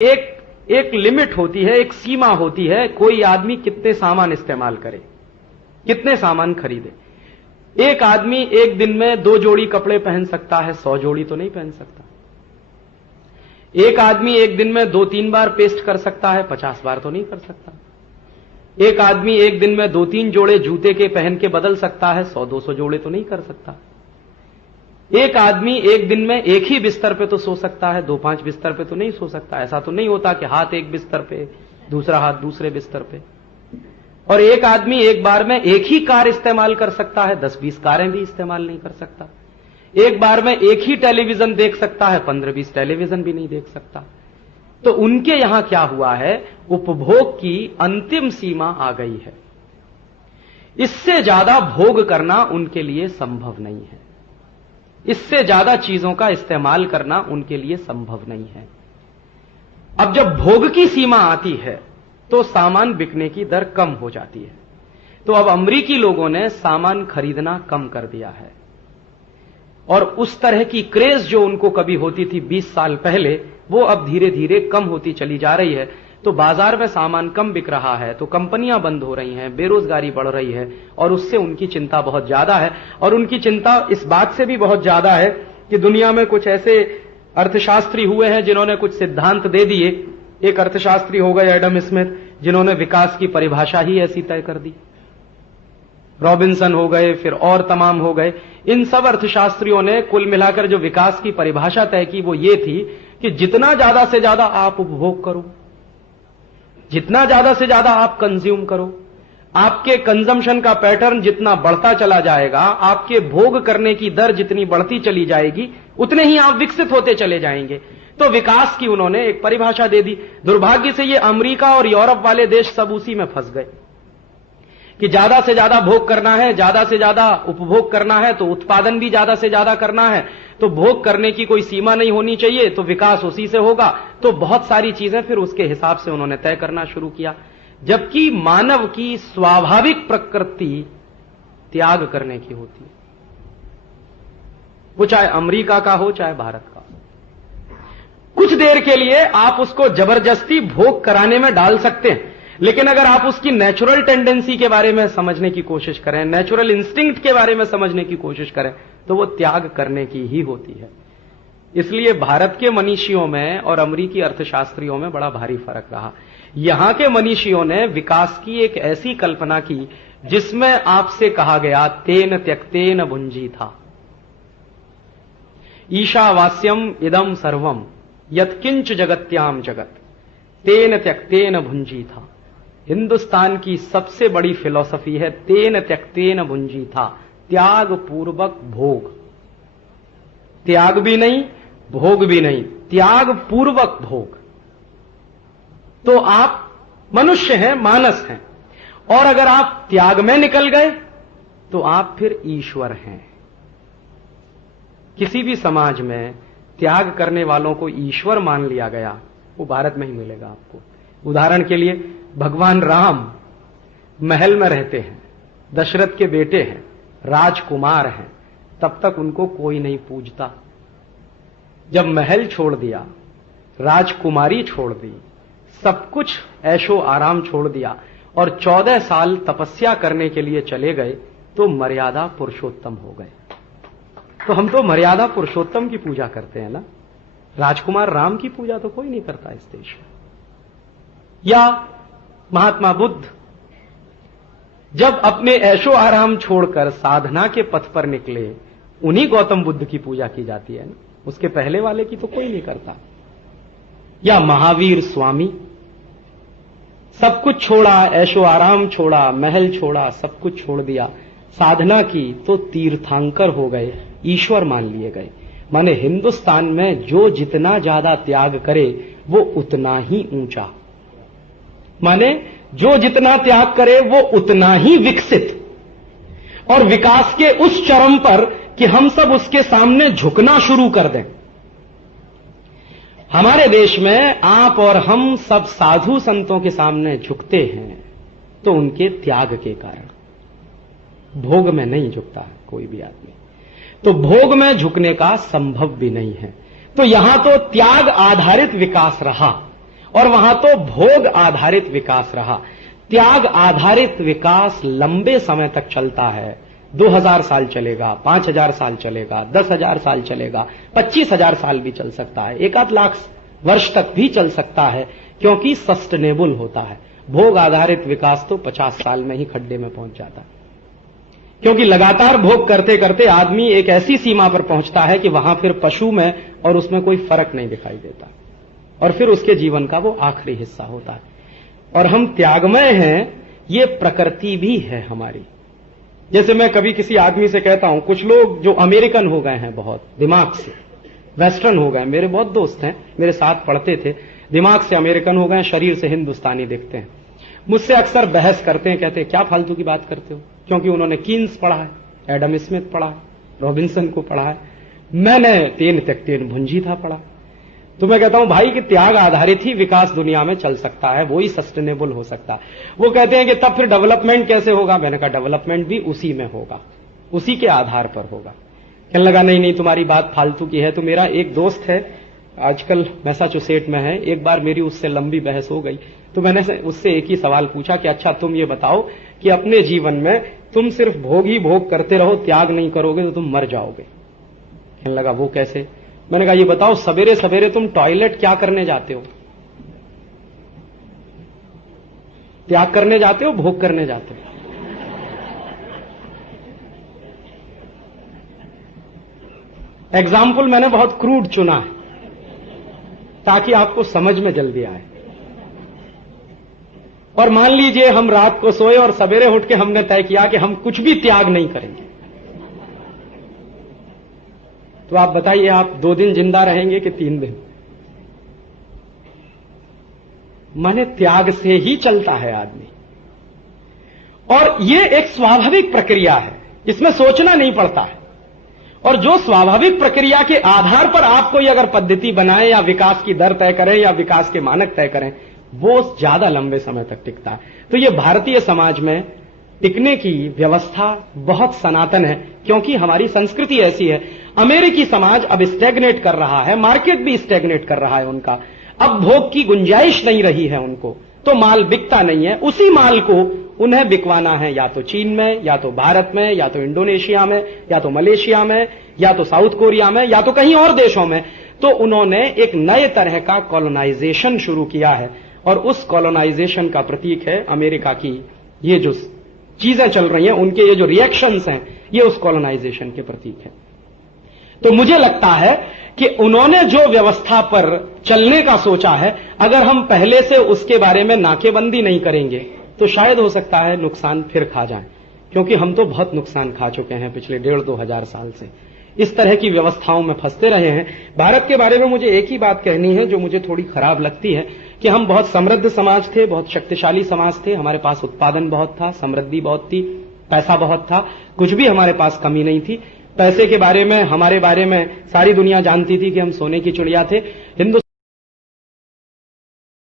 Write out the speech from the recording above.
एक लिमिट होती है, एक सीमा होती है, कोई आदमी कितने सामान इस्तेमाल करे, कितने सामान खरीदे। एक आदमी एक दिन में 2 जोड़ी कपड़े पहन सकता है, 100 जोड़ी तो नहीं पहन सकता। एक आदमी एक दिन में 2-3 बार पेस्ट कर सकता है, 50 बार तो नहीं कर सकता। एक आदमी एक दिन में 2-3 जोड़े जूते के पहन के बदल सकता है, 100-200 जोड़े तो नहीं कर सकता। एक आदमी एक दिन में एक ही बिस्तर पे तो सो सकता है, 2-5 बिस्तर पे तो नहीं सो सकता। ऐसा तो नहीं होता कि हाथ एक बिस्तर पे, दूसरा हाथ दूसरे बिस्तर पे। और एक आदमी एक बार में एक ही कार इस्तेमाल कर सकता है, 10-20 कारें भी इस्तेमाल नहीं कर सकता। एक बार में एक ही टेलीविजन देख सकता है, 15-20 टेलीविजन भी नहीं देख सकता। तो उनके यहां क्या हुआ है, उपभोग की अंतिम सीमा आ गई है। इससे ज्यादा भोग करना उनके लिए संभव नहीं है, इससे ज्यादा चीजों का इस्तेमाल करना उनके लिए संभव नहीं है। अब जब भोग की सीमा आती है तो सामान बिकने की दर कम हो जाती है। तो अब अमरीकी लोगों ने सामान खरीदना कम कर दिया है, और उस तरह की क्रेज जो उनको कभी होती थी 20 साल पहले, वो अब धीरे धीरे कम होती चली जा रही है। तो बाजार में सामान कम बिक रहा है, तो कंपनियां बंद हो रही हैं, बेरोजगारी बढ़ रही है, और उससे उनकी चिंता बहुत ज्यादा है। और उनकी चिंता इस बात से भी बहुत ज्यादा है कि दुनिया में कुछ ऐसे अर्थशास्त्री हुए हैं जिन्होंने कुछ सिद्धांत दे दिए। एक अर्थशास्त्री हो गए एडम स्मिथ, जिन्होंने विकास की परिभाषा ही ऐसी तय कर दी। रॉबिन्सन हो गए, फिर और तमाम हो गए। इन सब अर्थशास्त्रियों ने कुल मिलाकर जो विकास की परिभाषा तय की वो ये थी कि जितना ज्यादा से ज्यादा आप उपभोग करो, जितना ज्यादा से ज्यादा आप कंज्यूम करो, आपके कंजम्पशन का पैटर्न जितना बढ़ता चला जाएगा, आपके भोग करने की दर जितनी बढ़ती चली जाएगी, उतने ही आप विकसित होते चले जाएंगे। तो विकास की उन्होंने एक परिभाषा दे दी। दुर्भाग्य से ये अमेरिका और यूरोप वाले देश सब उसी में फंस गए कि ज्यादा से ज्यादा भोग करना है, ज्यादा से ज्यादा उपभोग करना है, तो उत्पादन भी ज्यादा से ज्यादा करना है, तो भोग करने की कोई सीमा नहीं होनी चाहिए, तो विकास उसी से होगा। तो बहुत सारी चीजें फिर उसके हिसाब से उन्होंने तय करना शुरू किया, जबकि मानव की स्वाभाविक प्रकृति त्याग करने की होती है, वो चाहे अमेरिका का हो चाहे भारत का हो। कुछ देर के लिए आप उसको जबरदस्ती भोग कराने में डाल सकते हैं, लेकिन अगर आप उसकी नेचुरल टेंडेंसी के बारे में समझने की कोशिश करें, नेचुरल इंस्टिंक्ट के बारे में समझने की कोशिश करें, तो वो त्याग करने की ही होती है। इसलिए भारत के मनीषियों में और अमेरिकी अर्थशास्त्रियों में बड़ा भारी फर्क रहा। यहां के मनीषियों ने विकास की एक ऐसी कल्पना की जिसमें आपसे कहा गया तेन त्यक्तेन भुंजी था, ईशावास्यम इदम सर्वम यत्किंच जगत्याम जगत तेन त्यक्तेन भुंजी था। हिंदुस्तान की सबसे बड़ी फिलॉसफी है तेन त्यक्तेन भुंजी था, त्याग पूर्वक भोग। त्याग भी नहीं, भोग भी नहीं, त्याग पूर्वक भोग। तो आप मनुष्य हैं, मानस हैं, और अगर आप त्याग में निकल गए तो आप फिर ईश्वर हैं। किसी भी समाज में त्याग करने वालों को ईश्वर मान लिया गया, वो भारत में ही मिलेगा आपको। उदाहरण के लिए भगवान राम महल में रहते हैं, दशरथ के बेटे हैं, राजकुमार हैं, तब तक उनको कोई नहीं पूजता। जब महल छोड़ दिया, राजकुमारी छोड़ दी, सब कुछ ऐशो आराम छोड़ दिया और 14 साल तपस्या करने के लिए चले गए, तो मर्यादा पुरुषोत्तम हो गए। तो हम तो मर्यादा पुरुषोत्तम की पूजा करते हैं ना, राजकुमार राम की पूजा तो कोई नहीं करता इस देश में। या महात्मा बुद्ध जब अपने ऐशो आराम छोड़कर साधना के पथ पर निकले, उन्हीं गौतम बुद्ध की पूजा की जाती है ना, उसके पहले वाले की तो कोई नहीं करता। या महावीर स्वामी सब कुछ छोड़ा, ऐशो आराम छोड़ा, महल छोड़ा, सब कुछ छोड़ दिया, साधना की, तो तीर्थंकर हो गए, ईश्वर मान लिए गए। माने हिंदुस्तान में जो जितना ज्यादा त्याग करे वो उतना ही ऊंचा, माने जो जितना त्याग करे वो उतना ही विकसित, और विकास के उस चरम पर कि हम सब उसके सामने झुकना शुरू कर दें। हमारे देश में आप और हम सब साधु संतों के सामने झुकते हैं तो उनके त्याग के कारण। भोग में नहीं झुकता है कोई भी आदमी, तो भोग में झुकने का संभव भी नहीं है। तो यहां तो त्याग आधारित विकास रहा, और वहां तो भोग आधारित विकास रहा। त्याग आधारित विकास लंबे समय तक चलता है। 2000 साल चलेगा, 5000 साल चलेगा, 10,000 साल चलेगा, 25,000 साल भी चल सकता है, 1-8 लाख वर्ष तक भी चल सकता है, क्योंकि सस्टेनेबल होता है। भोग आधारित विकास तो 50 साल में ही खड्डे में पहुंच जाता है, क्योंकि लगातार भोग करते करते आदमी एक ऐसी सीमा पर पहुंचता है कि वहां फिर पशु में और उसमें कोई फर्क नहीं दिखाई देता, और फिर उसके जीवन का वो आखिरी हिस्सा होता है। और हम त्यागमय हैं, ये प्रकृति भी है हमारी। जैसे मैं कभी किसी आदमी से कहता हूं, कुछ लोग जो अमेरिकन हो गए हैं, बहुत दिमाग से वेस्टर्न हो गए, मेरे बहुत दोस्त हैं, मेरे साथ पढ़ते थे, दिमाग से अमेरिकन हो गए, शरीर से हिंदुस्तानी दिखते हैं, मुझसे अक्सर बहस करते हैं, कहते हैं क्या फालतू की बात करते हो, क्योंकि उन्होंने कीन्स पढ़ा है, एडम स्मिथ पढ़ा है, रॉबिन्सन को पढ़ा है, मैंने तेन तक तेन भुंजी था पढ़ा। तो मैं कहता हूं भाई कि त्याग आधारित ही विकास दुनिया में चल सकता है, वो ही सस्टेनेबल हो सकता है। वो कहते हैं कि तब फिर डेवलपमेंट कैसे होगा? मैंने कहा डेवलपमेंट भी उसी में होगा, उसी के आधार पर होगा। कहने लगा नहीं नहीं तुम्हारी बात फालतू की है। तो मेरा एक दोस्त है, आजकल मैसाचुसेट में है, एक बार मेरी उससे लंबी बहस हो गई, तो मैंने उससे एक ही सवाल पूछा कि अच्छा तुम ये बताओ कि अपने जीवन में तुम सिर्फ भोग ही भोग करते रहो, त्याग नहीं करोगे तो तुम मर जाओगे। कहने लगा वो कैसे? मैंने कहा ये बताओ सवेरे सवेरे तुम टॉयलेट क्या करने जाते हो? त्याग करने जाते हो, भोग करने जाते हो? एग्जाम्पल मैंने बहुत क्रूड चुना है ताकि आपको समझ में जल्दी आए। और मान लीजिए हम रात को सोए और सवेरे उठ के हमने तय किया कि हम कुछ भी त्याग नहीं करेंगे, तो आप बताइए आप 2 दिन जिंदा रहेंगे कि 3 दिन? माने त्याग से ही चलता है आदमी, और ये एक स्वाभाविक प्रक्रिया है, इसमें सोचना नहीं पड़ता है। और जो स्वाभाविक प्रक्रिया के आधार पर आप कोई अगर पद्धति बनाए या विकास की दर तय करें या विकास के मानक तय करें, वो ज्यादा लंबे समय तक टिकता है। तो ये भारतीय समाज में टिकने की व्यवस्था बहुत सनातन है, क्योंकि हमारी संस्कृति ऐसी है। अमेरिकी समाज अब स्टैग्नेट कर रहा है, मार्केट भी स्टैग्नेट कर रहा है उनका, अब भोग की गुंजाइश नहीं रही है उनको, तो माल बिकता नहीं है। उसी माल को उन्हें बिकवाना है या तो चीन में, या तो भारत में, या तो इंडोनेशिया में, या तो मलेशिया में, या तो साउथ कोरिया में, या तो कहीं और देशों में। तो उन्होंने एक नए तरह का कॉलोनाइजेशन शुरू किया है, और उस कॉलोनाइजेशन का प्रतीक है अमेरिका की ये जो चीजें चल रही हैं, उनके ये जो रिएक्शंस हैं, ये उस कॉलोनाइजेशन के प्रतीक है। तो मुझे लगता है कि उन्होंने जो व्यवस्था पर चलने का सोचा है, अगर हम पहले से उसके बारे में नाकेबंदी नहीं करेंगे तो शायद हो सकता है नुकसान फिर खा जाएं, क्योंकि हम तो बहुत नुकसान खा चुके हैं पिछले 1,500-2 हजार साल से, इस तरह की व्यवस्थाओं में फंसते रहे हैं। भारत के बारे में मुझे एक ही बात कहनी है जो मुझे थोड़ी खराब लगती है, कि हम बहुत समृद्ध समाज थे, बहुत शक्तिशाली समाज थे, हमारे पास उत्पादन बहुत था, समृद्धि बहुत थी, पैसा बहुत था, कुछ भी हमारे पास कमी नहीं थी। पैसे के बारे में, हमारे बारे में सारी दुनिया जानती थी कि हम सोने की चिड़िया थे।